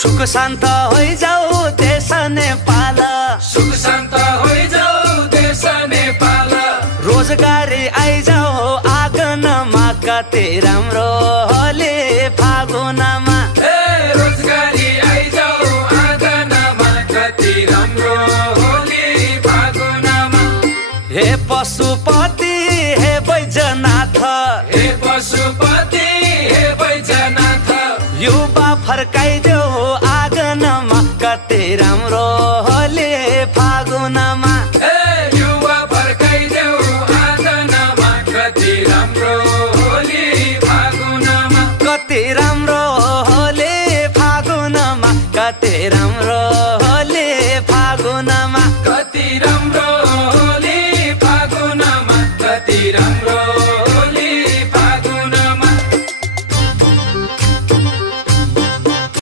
सुख शान्त होइजाऊ देश नेपाल, सुख शान्त होइजाऊ देश नेपाल। रोजगारी आइजाऊ आँगनमा कति राम्रो होली फागुनमा। रोजगारी आइजाऊ आँगनमा कति राम्रो होली फागुनमा। हे पशुपति हे बैजनाथ, हे पशुपति हे बैजनाथ, युवा फर्काइदेऊ आँगनमा कति राम्रो होली फागुनमा। युवा फर्काइदेऊ आँगनमा कति राम्रो होली फागुनमा। कति राम्रो होली फागुनमा, कति राम्रो